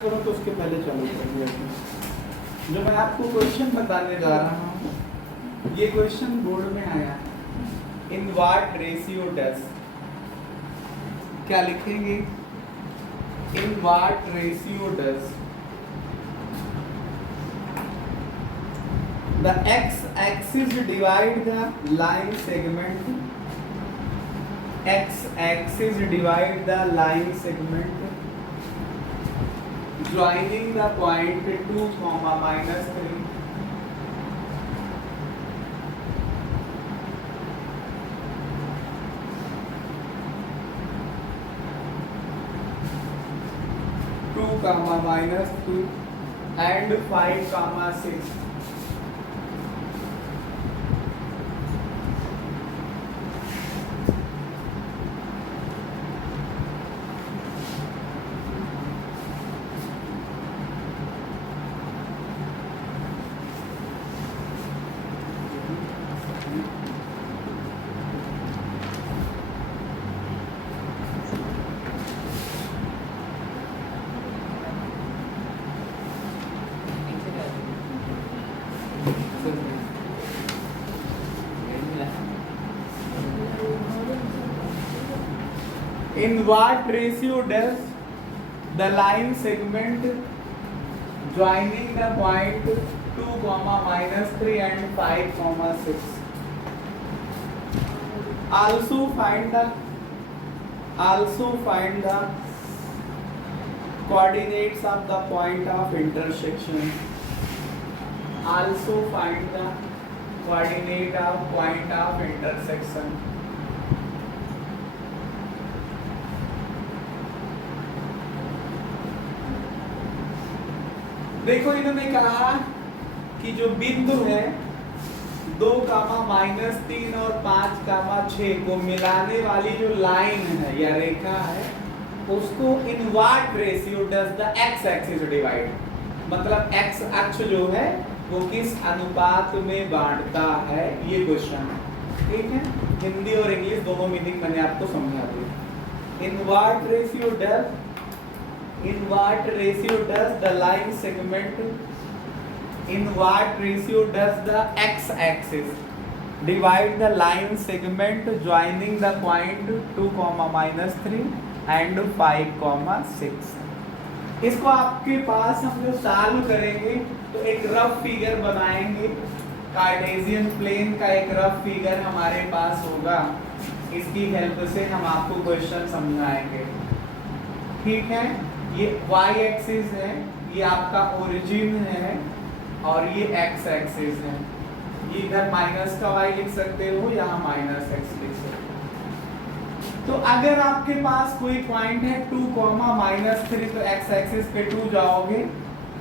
करो तो उसके पहले चालू करिए। जो मैं आपको क्वेश्चन बताने जा रहा हूँ, ये क्वेश्चन बोर्ड में आया है। इन व्हाट रेशियो डज, क्या लिखेंगे? इन what ratio does the x axis divide the line segment, x axis divide the line segment joining the point 2, -3 2, -2 and 5, 6. In what ratio does the line segment joining the point 2, -3 and 5, 6 also find the coordinates of the point of intersection, also find the coordinate of point of intersection. देखो इन्होंने कहा कि जो बिंदु है 2, -3 और 5, 6 को मिलाने वाली जो लाइन है या रेखा है, उसको इन what ratio does the x axis divide, मतलब एक्स अक्ष जो है वो किस अनुपात में बांटता है, ये क्वेश्चन है। ठीक है, हिंदी और इंग्लिश दोनों मीनिंग मैंने आपको समझा दी। In what ratio does the line segment, in what ratio does the x axis divide the line segment joining the point 2, -3 and 5, 6। इसको आपके पास हम जो सॉल्व करेंगे तो एक रफ फिगर बनाएंगे, कार्टेशियन प्लेन का एक रफ फिगर हमारे पास होगा, इसकी हेल्प से हम आपको क्वेश्चन समझाएंगे। ठीक है, ये y एक्सिस है, ये आपका ओरिजिन है और ये x एक्सिस है। ये इधर माइनस का y लिख सकते हो, यहाँ -x लिख सकते हो। तो अगर आपके पास कोई पॉइंट है 2, -3, तो x एक्सिस पे 2 जाओगे,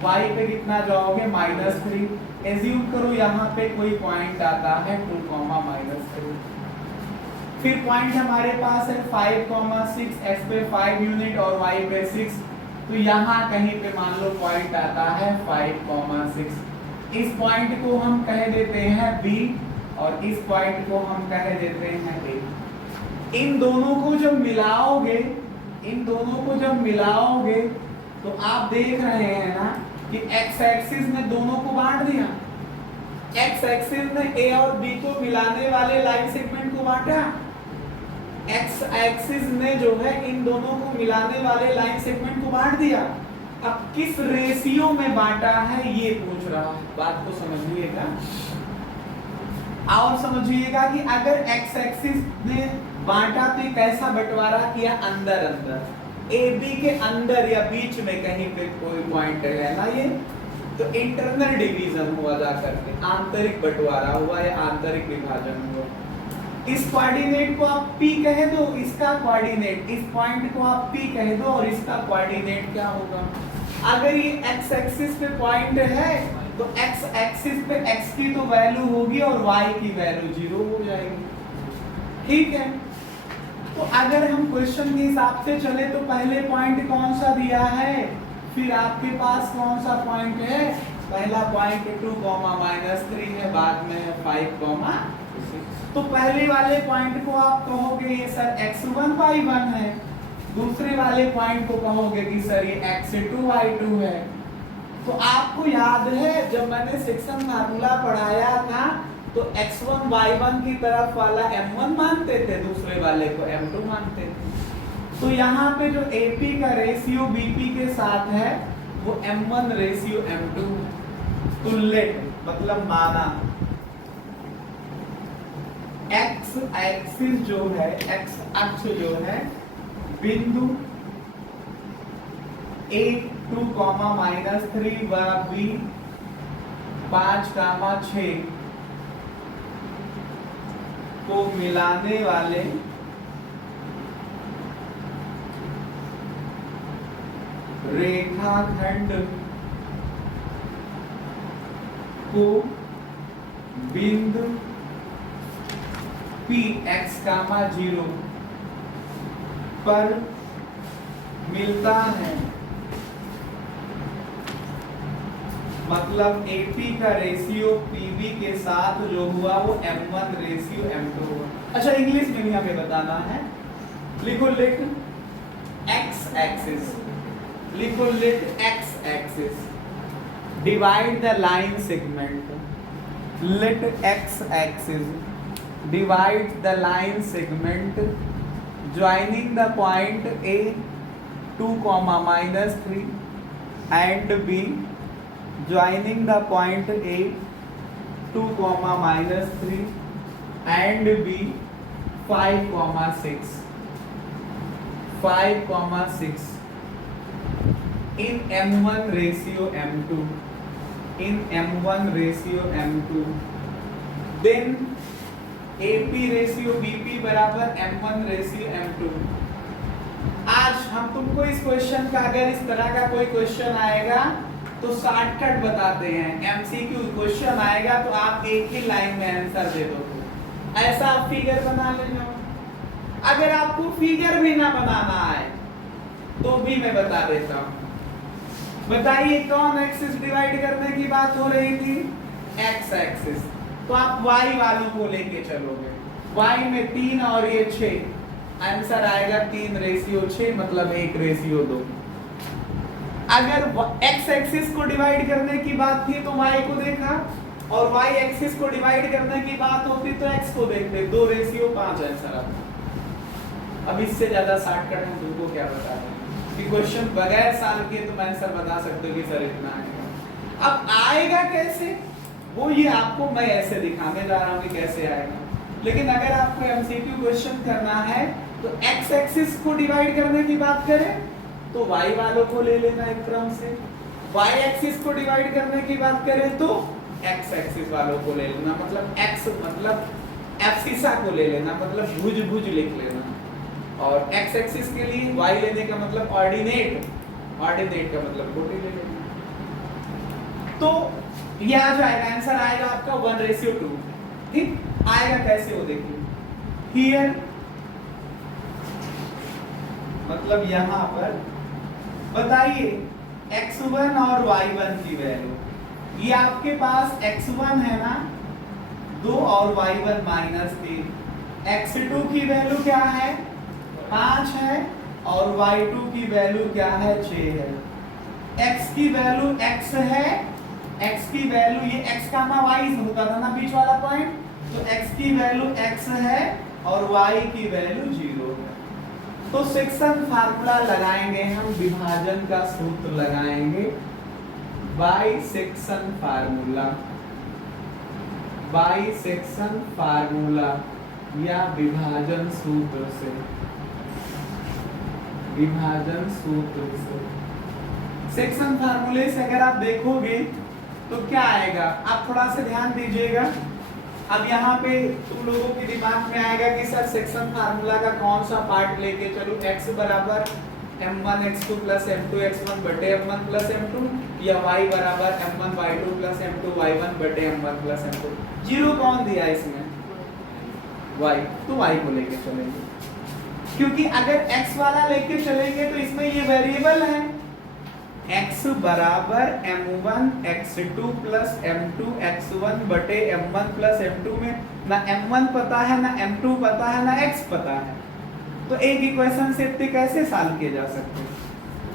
y पे कितना जाओगे? -3। एज्यूम करो यहाँ पे कोई पॉइंट आता है 2, -3। फिर पॉइंट हमारे पास है 5, 6, x पे 5 यूनिट और y पे 6, तो यहाँ कहीं पे मान लो पॉइंट आता है 5, 6। इस पॉइंट को हम कह देते हैं B और इस पॉइंट को हम कह देते हैं A। इन दोनों को जब मिलाओगे तो आप देख रहे हैं ना कि x एक्सिस ने दोनों को बांट दिया, x एक्सिस ने A और B को मिलाने वाले लाइन सेगमेंट को बांटा, x एक्सिस ने जो है इन दोनों को मिलाने वाले लाइन सेगमेंट को बांट दिया। अब किस रेशियो में बांटा है ये पूछ रहा है, बात को समझिएगा और समझिएगा कि अगर x एक्सिस ने बांटा तो कैसा बंटवारा किया? अंदर ए बी के अंदर या बीच में कहीं पे कोई पॉइंट है ना, ये तो इंटरनल डिवीजन हुआ जा करके, आंतरिक बंटवारा हुआ या आंतरिक विभाजन हुआ। इस कोऑर्डिनेट को आप P कह दो, इसका कोऑर्डिनेट, इस पॉइंट को आप P कह दो और इसका कोऑर्डिनेट क्या होगा? अगर ये x एक्सिस पे पॉइंट है तो x एक्सिस पे x की तो वैल्यू होगी और y की वैल्यू 0 हो जाएगी। ठीक है, तो अगर हम क्वेश्चन के हिसाब से चले तो पहले पॉइंट कौन सा दिया है, फिर आपके पास कौन सा पॉइंट है? पहला पॉइंट 2, -3 है, बाद में है 5, 6। तो पहले वाले पॉइंट को आप कहोगे ये सर x1, y1 है, दूसरे वाले पॉइंट को कहोगे कि सर ये x2 y2 है। तो आपको याद है जब मैंने सेक्शन फार्मूला पढ़ाया था तो x1 y1 की तरफ वाला m1 मानते थे, दूसरे वाले को m2 मानते थे। तो यहाँ पे जो AP का रेशियो BP के साथ है वो m1 रेशियो m2 तुल्य मतलब माना। x एक्सिस जो है, x अक्ष जो है बिंदु A2, -3 व B 5, 6 को मिलाने वाले रेखाखंड को बिंदु P x, 0 पर मिलता है। मतलब AP का रेशियो PB के साथ जो हुआ वो m1 रेशियो m2 हुआ। अच्छा इंग्लिश में भी हमें बताना है। लिखो लेट x एक्सिस, लिखो let x axis divide the line segment, let x axis divide the line segment joining the point A 2, -3 and B joining the point A 2, -3 and B 5, 6 in m1 ratio m2, in m1 ratio m2 then AP ratio BP बराबर m1 ratio m2। आज हम तुमको इस question का अगर इस तरह का कोई क्वेश्चन आएगा तो शॉर्टकट बताते हैं। MCQ क्वेश्चन आएगा तो आप एक ही लाइन में आंसर दे दोगे। ऐसा आप फिगर बना लेना। अगर आपको फिगर भी ना बनाना आए तो भी मैं बता देता हूँ। बताइए कौन एक्सिस डिवाइड करने की बात हो रही थी? x axis. तो आप y वालों को लेके चलोगे। y में 3 और ये 6, आंसर आएगा 3 रेशियो 6 मतलब 1 रेशियो 2। अगर x एक्सिस को डिवाइड करने की बात थी तो y को देखा, और y एक्सिस को डिवाइड करने की बात होती तो x को देखते, 2 रेशियो 5 आंसर आता। अब इससे ज्यादा शॉर्टकट हम तुमको क्या बता रहे हैं कि क्वेश्चन बगैर साल के तुम आंसर बता सकते हो कि सर इतना आएगा। अब आएगा कैसे वो ये आपको मैं ऐसे दिखाने जा रहा हूँ कि कैसे आएगा। लेकिन अगर आपको MCQ क्वेश्चन करना है तो x एक्सिस को डिवाइड करने की बात करें तो y वालों को ले लेना एक क्रम से, y एक्सिस को डिवाइड करने की बात करें तो x एक्सिस वालों को ले लेना। मतलब x मतलब एब्सिसा को ले लेना, मतलब भुज भुज लिख लेना। और x एक्सिस के लिए y लेने का मतलब ऑर्डिनेट, ऑर्डिनेट का मतलब कोटि ले लेना। तो ये आ जाएगा, आंसर आएगा आपका 1:2। ठीक आएगा कैसे वो देखिए। हियर मतलब यहाँ पर बताइए x1 और y1 की वैल्यू। ये आपके पास x1 है ना 2 और y1 -3। x2 की वैल्यू क्या है 5 है और y2 की वैल्यू क्या है 6 है। x की वैल्यू x है, x की वैल्यू ये x y होता था ना बीच वाला पॉइंट, तो x की वैल्यू x है और y की वैल्यू 0 है। तो सेक्शन फार्मूला लगाएंगे हम, विभाजन का सूत्र लगाएंगे by section formula, by section formula या विभाजन सूत्र से, विभाजन सूत्र से। सेक्शन फार्मूले से अगर आप देखोगे तो क्या आएगा, आप थोड़ा सा ध्यान दीजिएगा। अब यहाँ पे तुम लोगों के दिमाग में आएगा कि सर सेक्शन फार्मूला का कौन सा पार्ट लेके चलो, x बराबर m1 x2 plus m2 x1 बटे m1 प्लस m2 या y बराबर m1 y2 plus m2 y1 बटे m1 प्लस m2। 0 कौन दिया इसमें y, तो y को लेके चलेंगे, क्योंकि अगर x वाला लेके चलेंगे तो इसमें ये वेरिएबल है। x बराबर m1 x2 plus m2 x1 बटे m1 प्लस m2 में ना m1 पता है ना m2 पता है ना x पता है, तो एक इक्वेशन से इतने कैसे सॉल्व किए जा सकते हैं।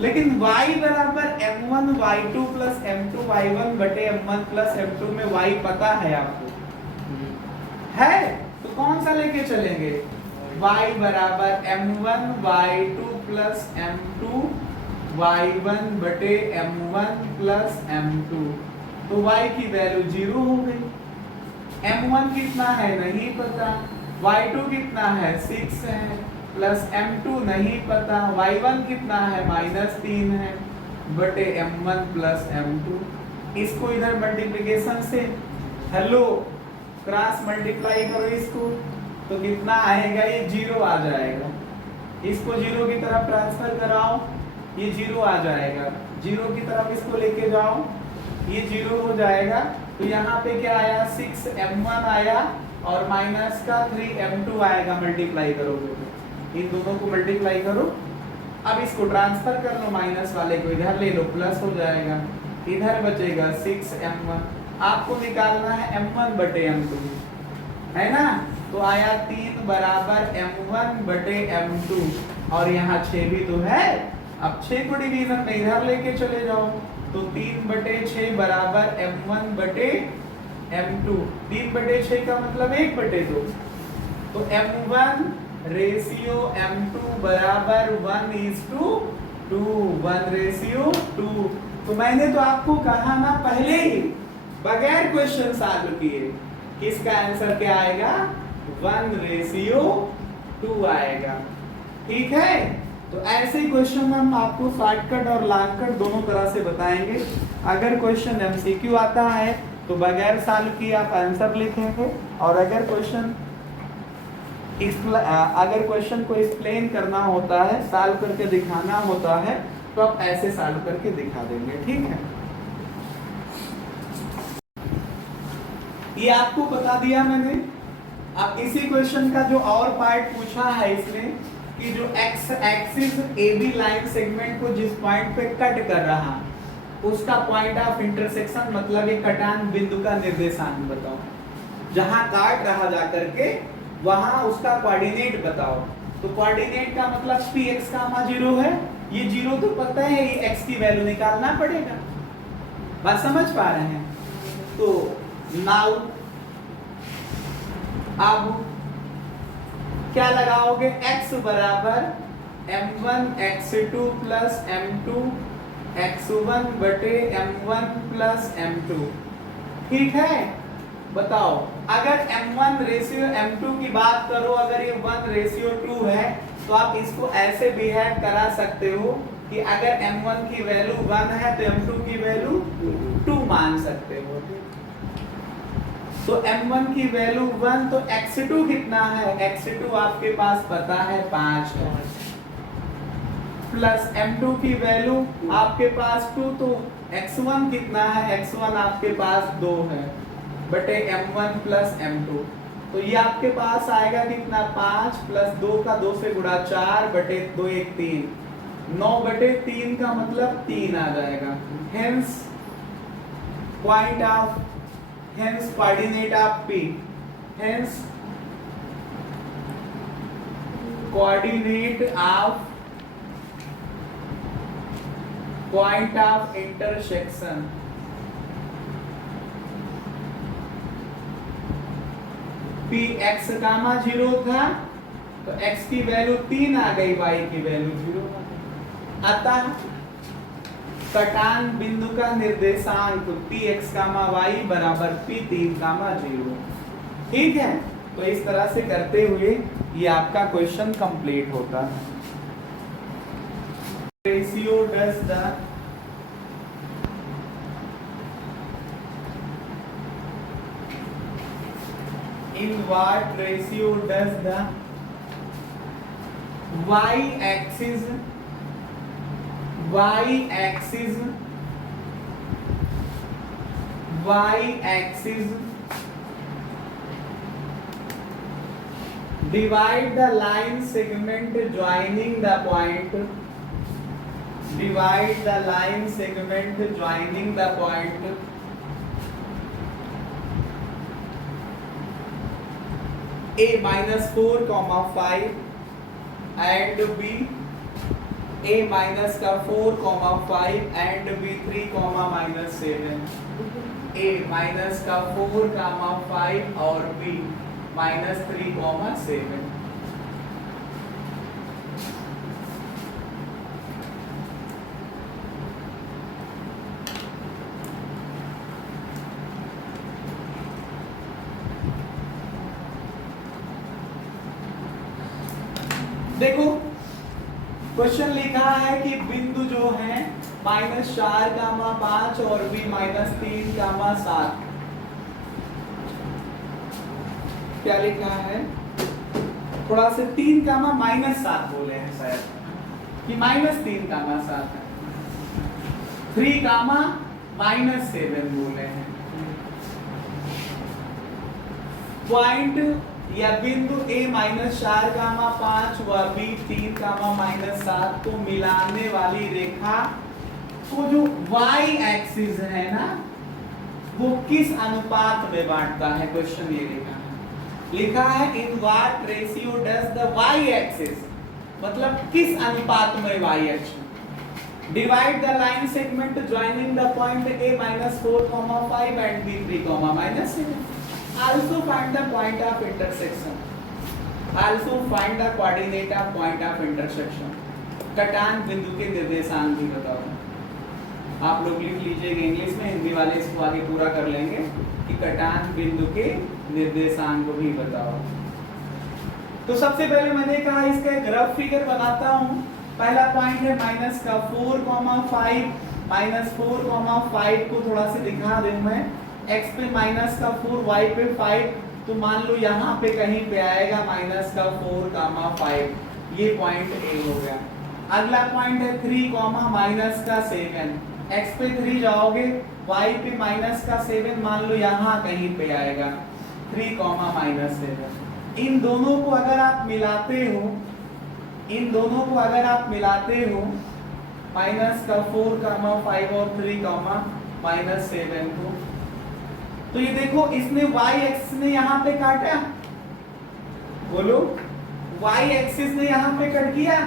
लेकिन y बराबर m1 y2 plus m2 y1 बटे m1 प्लस m2 में y पता है आपको, है तो कौन सा लेके चलेंगे, y बराबर m1 y2 plus m2 y1 बटे m1 प्लस m2, तो y की वैल्यू 0 हो गई। m1 कितना है नहीं पता, y2 कितना है 6 है, प्लस m2 नहीं पता, y1 कितना है -3 है बटे m1 प्लस m2। इसको इधर मल्टीप्लिकेशन से हेलो क्रॉस मल्टीप्लाई करो इसको, तो कितना आएगा, ये 0 आ जाएगा। इसको 0 की तरफ ट्रांसफर कराओ, ये 0 आ जाएगा। 0 की तरफ इसको लेके जाओ, ये 0 हो जाएगा। तो यहाँ पे क्या आया, 6m1 आया और माइनस का 3m2 आएगा। मल्टीप्लाई करोगे तो इन दोनों को मल्टीप्लाई करो। अब इसको ट्रांसफर कर लो, माइनस वाले को इधर ले लो, प्लस हो जाएगा। इधर बचेगा 6m1। आपको निकालना है m1 बटे m2, है ना। तो आया 3 बराबर m1 बटे m2 और यहाँ 6 भी तो है। अब 6 को डिवीजन में इधर लेके चले जाओ, तो 3 बटे 6 बराबर m1 बटे m2। 3 बटे 6 का मतलब 1 बटे 2, तो m1 रेशियो m2 बराबर 1:2, 1:2। तो मैंने तो आपको कहा ना पहले ही, बगैर क्वेश्चन सॉल्व किए, किसका आंसर क्या आएगा, 1:2 आएगा। ठीक है, तो ऐसे क्वेश्चन हम आपको शॉर्टकट और लॉन्ग कट दोनों तरह से बताएंगे। अगर क्वेश्चन एमसीक्यू आता है तो बगैर सॉल्व किए आप आंसर लिखेंगे, और अगर क्वेश्चन को एक्सप्लेन करना होता है, सॉल्व करके दिखाना होता है, तो आप ऐसे सॉल्व करके दिखा देंगे। ठीक है, ये आपको बता दिया मैंने। अब इसी क्वेश्चन का जो और पार्ट पूछा है इसने, कि जो x axis AB line segment को जिस पॉइंट पे कट कर रहा, उसका पॉइंट ऑफ इंटरसेक्शन मतलब एक कटान बिंदु का निर्देशांक बताओ। जहां काट रहा जाकर के वहां उसका कोऑर्डिनेट बताओ। तो कोऑर्डिनेट का मतलब px, 0 है। ये 0 तो पता है, ये x की वैल्यू निकालना पड़ेगा। बात समझ पा रहे हैं। तो नाउ अब क्या लगाओगे, x बराबर m1 x2 plus m2 x1 बटे m1 प्लस m2। ठीक है, बताओ अगर m1 रेशियो m2 की बात करो, अगर ये 1:2 है, तो आप इसको ऐसे बिहेव करा सकते हो कि अगर m1 की वैल्यू 1 है तो m2 की वैल्यू 2 मान सकते हो। तो m1 की वैल्यू 1, तो x2 कितना है, x2 आपके पास पता है 5 है, प्लस m2 की वैल्यू आपके पास 2, तो x1 कितना है, x1 आपके पास 2 है बटे m1 प्लस m2। तो ये आपके पास आएगा कितना, 5 प्लस 2 का 2 से गुणा 4 बटे 2 1 3, 9 बटे 3 का मतलब 3 आ जाएगा। Hence coordinate of P, hence coordinate of point of intersection Px, 0 था तो x की वैल्यू 3 आ गई, y की वैल्यू 0 आ गई। अतः कटान बिंदु का निर्देशांक Px, y बराबर P3, 0। ठीक है, तो इस तरह से करते हुए ये आपका क्वेश्चन कंप्लीट होता है। Ratio does the in what ratio does the y-axis divide the line segment joining the point, A -4, 5 and B a minus का 4,5 एंड बी 3,-7, a माइनस का 4,5 और b माइनस 3,7। देखो क्वेश्चन लिखा है कि बिंदु जो है -4,5 और b -3,7। क्या लिखा है, थोड़ा से 3,-7 बोले हैं शायद, कि -3,7 है, 3,-7 बोले हैं। पॉइंट या बिंदु a -4,5 व b 3,-7 को मिलाने वाली रेखा को जो y एक्सिस है ना, वो किस अनुपात में बांटता है। क्वेश्चन ये लिखा है इन what ratio does the y axis, मतलब किस अनुपात में y axis divide the line segment joining the point a -4,5 and b 3,-7। Also find the point of intersection. Also find the coordinate of point of intersection. कटान बिंदु के निर्देशांक भी बताओ। आप लोग लिख लीजिएगा इंग्लिश में, हिंदी वाले इसको आगे पूरा कर लेंगे कि कटान बिंदु के निर्देशांक भी बताओ। तो सबसे पहले मैंने कहा इसका एक रफ फिगर बनाता हूँ। पहला पॉइंट है माइनस का 4,5, -4,5 को थोड़ा सा दिखा दूं मैं। x पे माइनस का 4, y पे 5, तो मान लो यहाँ पे कहीं पे आएगा माइनस का 4,5, ये पॉइंट A हो गया। अगला पॉइंट है 3, माइनस का 7, x पे 3 जाओगे, y पे माइनस का 7, मान लो यहाँ कहीं पे आएगा 3, -7। इन दोनों को अगर आप मिलाते हो, माइनस का 4,5 और 3,-7 को, तो ये देखो इसने y एक्सिस ने यहाँ पे काटा, बोलो y एक्सिस ने यहाँ पे कट किया,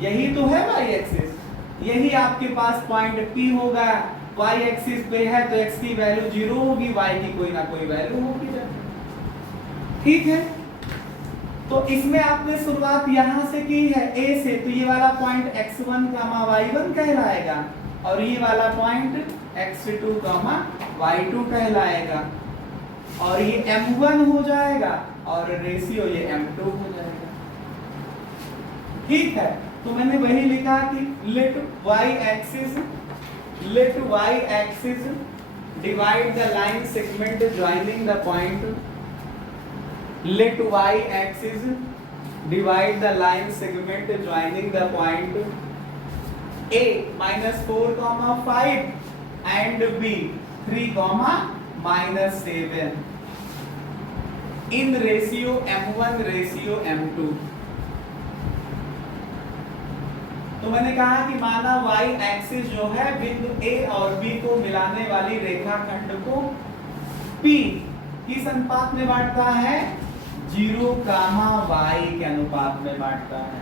यही तो है y एक्सिस, यही आपके पास पॉइंट P होगा। y एक्सिस पे है तो x की वैल्यू 0 होगी, y की कोई ना कोई वैल्यू होगी, ठीक है। तो इसमें आपने शुरुआत यहाँ से की है A से, तो ये वाला पॉइंट x1, y1 कहलाएगा और ये वाला पॉइंट x2, y2 कहलाएगा और ये m1 हो जाएगा और रेशियो ये m2 हो जाएगा, ठीक है। तो मैंने वही लिखा कि let y axis divide the line segment joining the point, let y axis divide the line segment joining the point A -4,5 and b 3,-7 in ratio m1 ratio m2। तो मैंने कहा कि माना y एक्सिस जो है बिंदु A और B को मिलाने वाली रेखाखंड को P किस अनुपात में बांटता है, 0, y के अनुपात में बांटता है।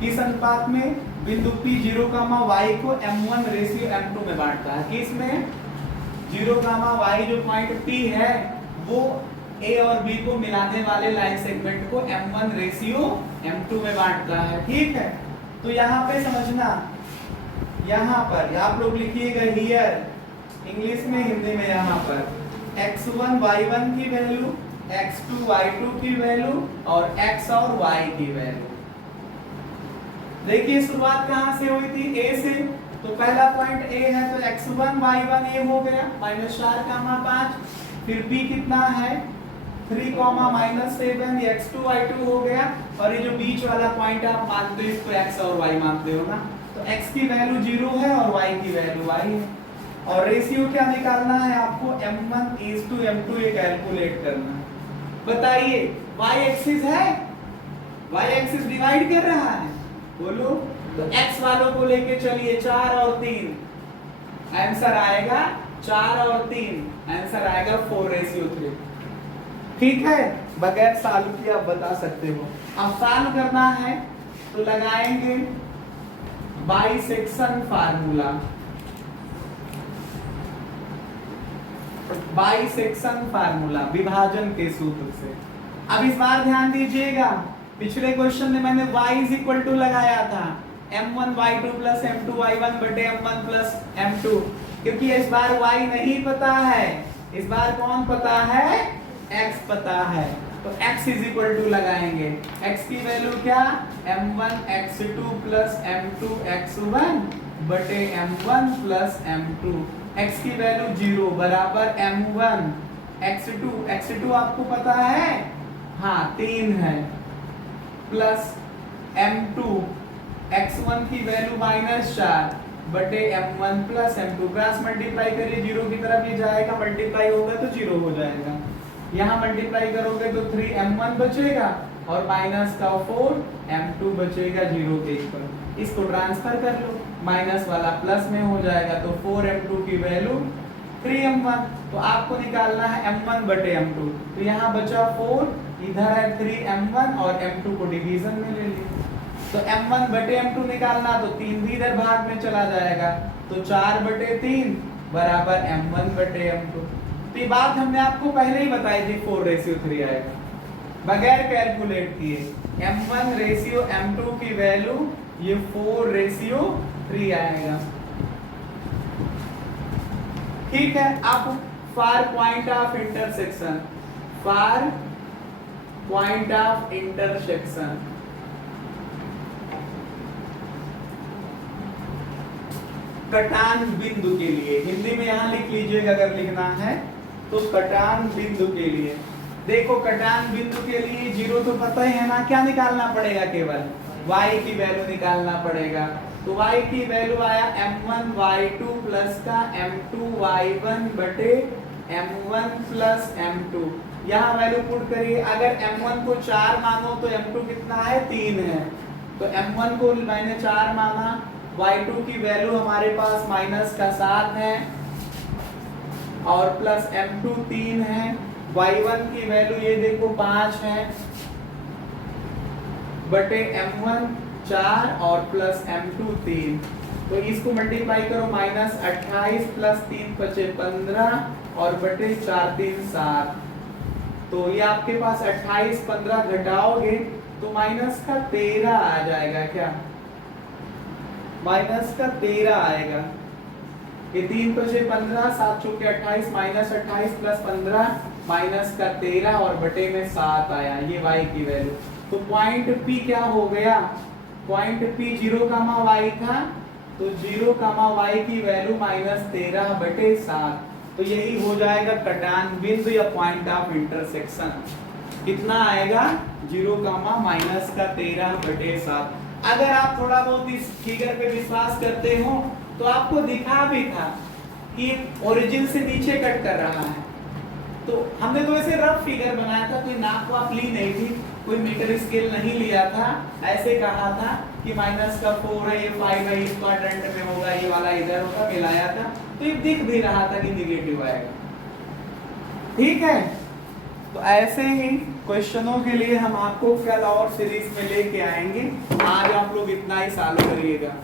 किस अनुपात में, बिंदु P 0, y को m1 रेशियो m2 में बांटता है। किस में, 0, y जो पॉइंट P है वो A और B को मिलाने वाले लाइन सेगमेंट को m1 रेशियो m2 में बांटता है, ठीक है। तो यहाँ पे समझना, यहाँ पर आप लोग लिखिएगा हियर, इंग्लिश में हिंदी में, यहाँ पर x1 y1 की वैल्यू, x2 y2 की वैल्यू और x और y की वैल्यू। देखिए शुरुआत कहाँ से हुई थी, A से, तो पहला पॉइंट A है तो x1 y1 ये हो गया -4,5, फिर B कितना है 3,-7, ये x2 y2 हो गया और ये जो बीच वाला पॉइंट आप मानते हो इसको x और y मानते हो ना, तो x की वैल्यू 0 है और y की वैल्यू y है। और रेशियो क्या निकालना है आपको, m1:m2 ये कैलकुलेट करना है। बताइए y एक्सिस है, y एक्सिस डिवाइड कर रहा है, बोलो, तो x वालों को लेके चलिए 4 और 3, आंसर आएगा 4 और 3, आंसर आएगा 4:3, ठीक है। बगैर सॉल्व किए आप बता सकते हो। अब सॉल्व करना है तो लगाएंगे बाइसेक्शन फार्मूला, बाइसेक्शन फार्मूला विभाजन के सूत्र से। अब इस बार ध्यान दीजिएगा, पिछले क्वेश्चन में मैंने y इज इक्वल टू लगाया था m1 y2 plus m2 y1 बटे m1 प्लस m2, क्योंकि इस बार y नहीं पता है, इस बार कौन पता है, x पता है, तो x इज इक्वल टू लगाएंगे, x की वैल्यू क्या, m1 x2 plus m2 x1 बटे m1 प्लस m2, x की वैल्यू 0 बराबर m1 x2, x2 आपको पता है, हाँ 3 है, प्लस m2 x1 की वैल्यू -4 बटे m1 plus m2, cross multiply करिए, 0 की तरफ ये जाएगा, मल्टीप्लाई होगा तो 0 हो जाएगा, यहाँ मल्टीप्लाई करोगे तो 3m1 बचेगा और माइनस का 4m2 बचेगा 0 के इक्वल, इसको ट्रांसफर कर लो, माइनस वाला प्लस में हो जाएगा, तो 4m2 की वैल्यू 3m1, तो आपको निकालना है m1 बटे m2, तो यहाँ बचा 4, इधर है 3m1 और m2 को डिवीजन में ले लिया, तो m1 बटे m2 निकालना, तो 3 भी इधर भाग में चला जाएगा, तो 4 बटे 3 बराबर m1 बटे m2, तो ये बात हमने आपको पहले ही बताई थी, 4:3 आएगा बगैर कैलकुलेट किए, m1 रेशियो m2 की वैल्यू ये 4:3 आएगा। ठीक है, अब far point of intersection, far point of intersection, कटान बिंदु के लिए, हिंदी में यहां लिख लीजिएगा अगर लिखना है तो, कटान बिंदु के लिए, देखो कटान बिंदु के लिए 0 तो पता ही है ना, क्या निकालना पड़ेगा, केवल y की वैल्यू निकालना पड़ेगा, तो y की वैल्यू आया m1 y2 प्लस का m2 y1 बटे m1 प्लस m2, यहाँ वैल्यू पुट करिए, अगर m1 को 4 मानो तो m2 कितना है, 3 है, तो m1 को मैंने 4 माना, y2 की वैल्यू हमारे पास माइनस का 7 है और प्लस m2 3 है, y1 की वैल्यू ये देखो 5 है बटे m1 4 और प्लस m2 3, तो इसको मल्टीप्लाई करो, -28 प्लस 3 बचे 15 और बटे 4 3 7, तो ये आपके पास 28 15 घटाओगे तो माइनस का 13 आ जाएगा, क्या माइनस का 13 आएगा, ये 3 बचे 15 7 चौके 28 -28 प्लस 15 माइनस का 13 और बटे में 7 आया, ये y की वैल्यू, तो पॉइंट P क्या हो गया, पॉइंट P 0, y था, तो 0, y की वैल्यू -13 बटे 7, तो यही हो जाएगा कटान बिंदु या पॉइंट ऑफ इंटरसेक्शन, कितना आएगा 0, -13 बटे 7। अगर आप थोड़ा बहुत इस फिगर पे विश्वास करते हो तो आपको दिखा भी था कि ओरिजिन से नीचे कट कर रहा है, तो हमने तो ऐसे रफ फिगर बनाया था, कोई नाप वाप ली नहीं थी, कोई मीटर स्केल नहीं लिया था, ऐसे कहा था कि -4 है, ये 5 है, इस क्वाड्रेंट में होगा, ये वाला इधर होगा, मिलाया था, तो ये दिख भी रहा था कि निगेटिव आएगा। ठीक है, तो ऐसे ही क्वेश्चनों के लिए हम आपको कल और सीरीज में लेके आएंगे, आज आप लोग इतना ही फॉलो करिएगा।